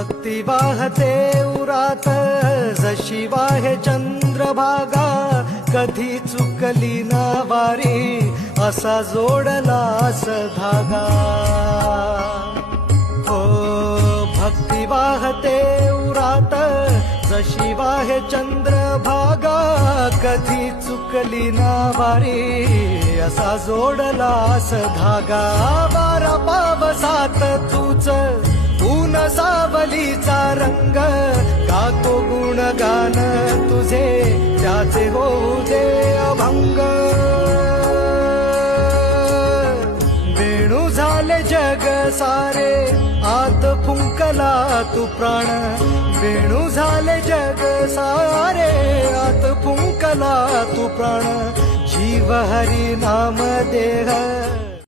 भक्ती वाहते उरात जशी वाहे चंद्रभागा, कधी चुकली ना वारी असा जोडलास धागा. हो भक्ती वाहते उरात जशी वाहे चंद्रभागा, कधी चुकली ना वारी असा जोडलास धागा. वारा पावसात तूच ऊन सावलीचा रंग, गातो गुणगान तुझे त्याचे होऊ दे अभंग. वेणू झाले जग सारे आत फुंकला तू प्राण, वेणू झाले जग सारे आत फुंकला तू प्राण. जीव हरी नाम देह